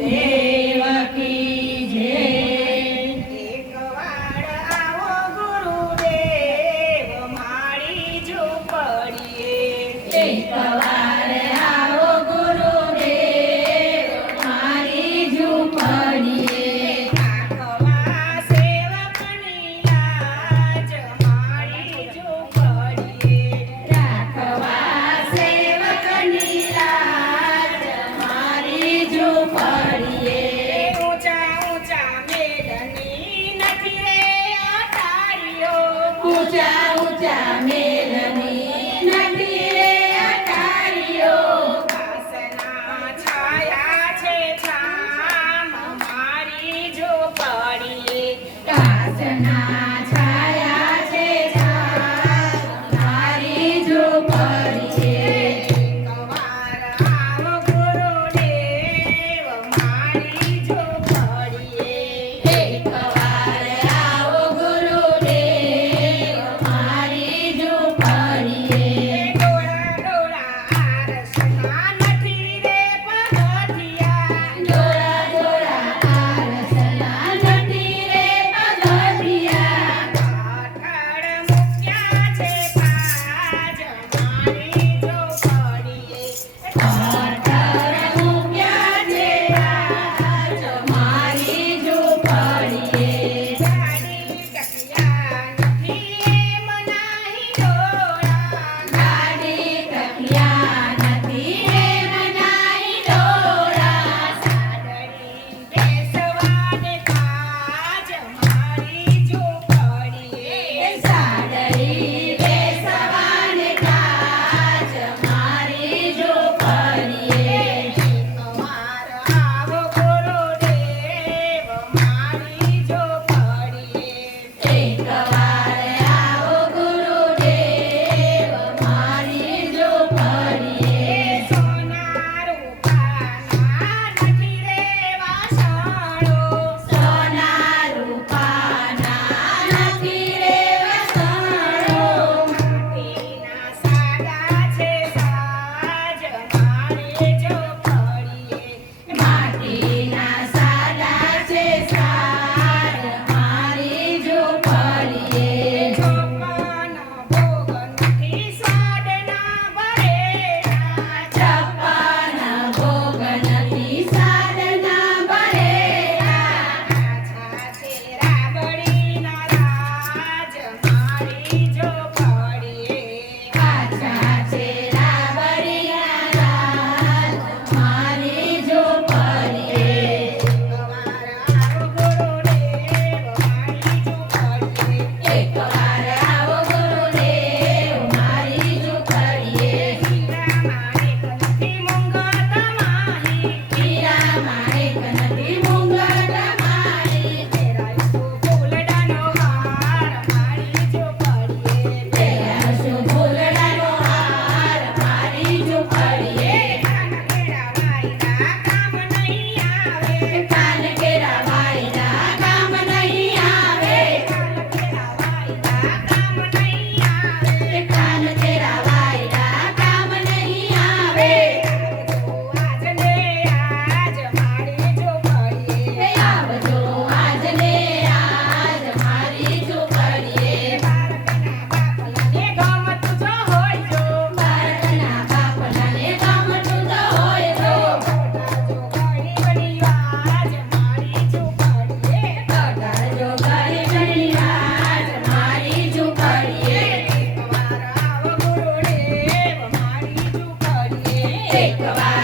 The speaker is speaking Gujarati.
દેવકી જય. એકવાર આવો ગુરુદેવ મારી ઝૂંપડીએ. એકવાર આવો ગુરુદેવ મારી ઝૂંપડીએ. રાખવા સેવકની લાજ મારી ઝૂંપડીએ. રાખવા સેવકની લાજ મારી ઝૂંપડીએ. ઊંચા ઊંચા મેલની નથી રે અટારીઓ. ઊંચા ઊંચા મેલની નથી રે અટારીઓ. ઘાસના છાયા છે છામ મારી ઝૂંપડીએ. ઘાસના છાયા છે છામ મારી ઝૂંપડીએ. એકવાર આવો ગુરુદેવ મારી ઝૂંપડીએ. એકવાર આવો ગુરુદેવ મારી ઝૂંપડીએ. ડોળા ડોળા આરસના નથી રે પગથિયા. ડોળા ડોળા આરસના નથી રે પગથિયા. કાઠળ મૂક્યા છે કાજ મારી ઝૂંપડીએ. કાઠળ મૂક્યા છે કાજ મારી ઝૂંપડીએ. ગાડી ટકિયા નથી એમ નાહી ડોળા. ગાડી ટકિયા નથી એમ નાહી ડોળા. સાદડી બેસવાને કાજ મારી ઝૂંપડીએ. સાદડી બેસવાને કાજ મારી ઝૂંપડીએ. એકવાર આવો ગુરુદેવ મારી ઝૂંપડીએ. એકવાર આવો ગુરુદેવ મારી ઝૂંપડીએ. સોના રૂપાના નથી રે વાસણો. સોના રૂપાના નથી રે વાસણો. માટીના સાડા છે સાજ મારી ઝૂંપડીએ. માટીના સાડા છે સાજ મારી ઝૂંપડીએ. છપ્પન ભોગ નથી સાડના ભરેલા. છપ્પન ભોગ નથી સાડના ભરેલા. આછા છે રાબડીના રાજ મારી ઝૂંપડીએ. આછા છે રાબડીના રાજ મારી ઝૂંપડીએ. એકવાર આવો ગુરુદેવ મારી ઝૂંપડીએ. એકવાર આવો ગુરુદેવ મારી ઝૂંપડીએ. હીરા માણેક નથી મુંગટ માહી. હીરા માણેક નથી મુંગટ માહી. પહેરાઈશું ફૂલડાનો હાર મારી ઝૂંપડીએ. પહેરાઈશું ફૂલડાનો હાર મારી ઝૂંપડીએ. કાન કેળા વાયડા કામ નહીં આવે. કાન કેળા વાયડા કામ નહીં આવે. કાન કેળા વાયડા કામ નહીં આવે. કાન કેળા વાયડા કામ નહીં આવે. આવજો આજ ને આજ મારી ઝૂંપડીએ. આવજો આજ ને આજ મારી ઝૂંપડીએ. ભારતના બાપલાને ગમતું તો હોય જો. કટાજો ઘડી ઘડી આજ મારી ઝૂંપડીએ. એકવાર આવો ગુરુદેવ મારી ઝૂંપડીએ. એકવાર